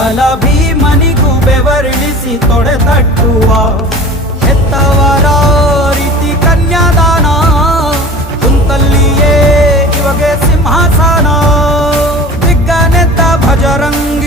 ಬಲ ಭೀಮನಿಗೂ ಬೆವರಿಳಿಸಿ ತೊಡೆ ತಟ್ಟುವ ಹೆತ್ತವರ ರೀತಿ ಕನ್ಯಾದಾನ ಕುಂತಲ್ಲಿಯೇ ಇವಾಗೆ ಸಿಂಹಾಸನ ದಿಗ್ಗನೆತ್ತ ಭಜರಂಗ